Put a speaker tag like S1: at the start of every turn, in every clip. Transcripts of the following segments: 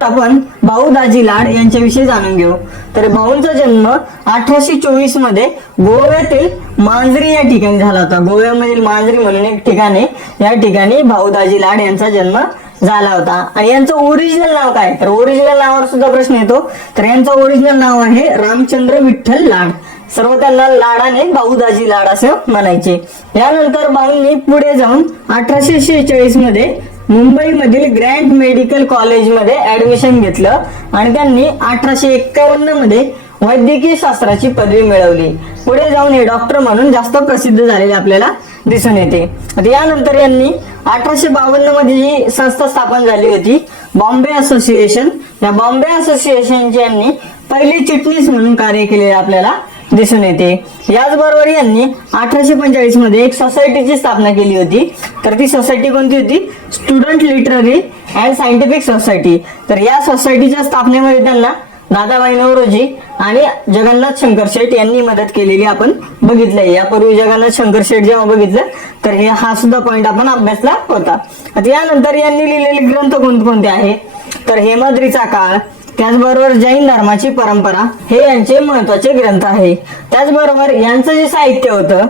S1: आपण भाऊ दाजी लाड यांच्याविषयी जाणून घेऊ. तर भाऊंचा जन्म अठराशे चोवीसमध्ये गोव्यातील मांजरी या ठिकाणी झाला होता. गोव्यामधील मांजरी म्हणून एक ठिकाण आहे या ठिकाणी भाऊ दाजी लाड यांचा जन्म झाला होता. आणि यांचं ओरिजिनल नाव काय? तर ओरिजिनल नावावर सुद्धा प्रश्न येतो. तर यांचं ओरिजिनल नाव आहे रामचंद्र विठ्ठल लाड. सर्व त्यांना लाडाने भाऊदाजी लाड असं म्हणायचे. यानंतर भाऊंनी पुढे जाऊन अठराशे शेहेचाळीसमध्ये मुंबईमधील ग्रँड मेडिकल कॉलेजमध्ये ऍडमिशन घेतलं आणि त्यांनी अठराशे एक्कावन्नमध्ये वैद्यकीय शास्त्राची पदवी मिळवली. पुढे जाऊन हे डॉक्टर म्हणून जास्त प्रसिद्ध झालेले आपल्याला दिसून येते. यानंतर यांनी अठराशे बावन्नमध्ये जी संस्था स्थापन झाली होती बॉम्बे असोसिएशन. या बॉम्बे असोसिएशनची यांनी पहिली चिटणीस म्हणून कार्य केलेले आपल्याला दिसून येते. याचबरोबर यांनी अठराशे पंचेचाळीसमध्ये एक सोसायटीची स्थापना केली होती. तर ती सोसायटी कोणती होती? Student literary and scientific society तर या सोसायटीच्या स्थापनेमध्ये त्यांना दादाबाई नवरोजी आणि जगन्नाथ शंकर शेठ यांनी मदत केलेली आपण बघितलंय. यापूर्वी जगन्नाथ शंकर शेठ जेव्हा बघितलं तर हे हा सुद्धा पॉइंट आपण अभ्यासला होता. आता यानंतर यांनी लिहिलेले ग्रंथ कोणकोणते आहेत तर हेमाद्रीचा काळ त्याचबरोबर जैन धर्माची परंपरा हे यांचे महत्त्वाचे ग्रंथ आहे. त्याचबरोबर यांचं जे साहित्य होतं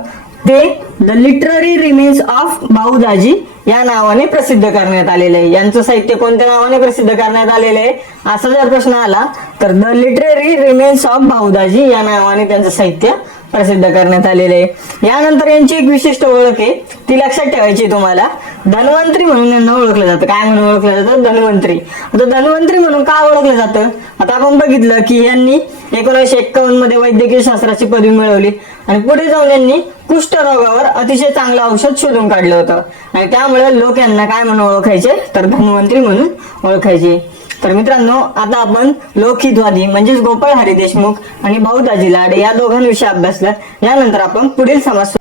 S1: ते the literary remains of Bhau Daji या नावाने प्रसिद्ध करण्यात आलेलं आहे. यांचं साहित्य कोणत्या नावाने प्रसिद्ध करण्यात आलेलं आहे? असा जर प्रश्न आला तर the literary remains of Bhau Daji या नावाने त्यांचं साहित्य प्रसिद्ध करण्यात आलेले आहे. यानंतर यांची एक विशिष्ट ओळख आहे. ती लक्षात ठेवायची तुम्हाला. धन्वंतरी म्हणून यांना ओळखलं जातं. काय म्हणून ओळखलं जातं? धन्वंतरी. आता धन्वंतरी म्हणून का ओळखलं जातं? आता आपण बघितलं की यांनी एकोणीसशे एक्कावन्नमध्ये वैद्यकीय शास्त्राची पदवी मिळवली आणि पुढे जाऊन यांनी कुष्ठरोगावर अतिशय चांगलं औषध शोधून काढलं होतं. आणि त्यामुळे लोक यांना काय म्हणून ओळखायचे? तर धन्वंतरी म्हणून ओळखायचे. तर मित्रांनो आता आपण लोकहितवादी म्हणजेच गोपाळ हरी देशमुख आणि भाऊ दाजी लाडे या दोघांविषयी अभ्यासला यानंतर आपण पुढील समाज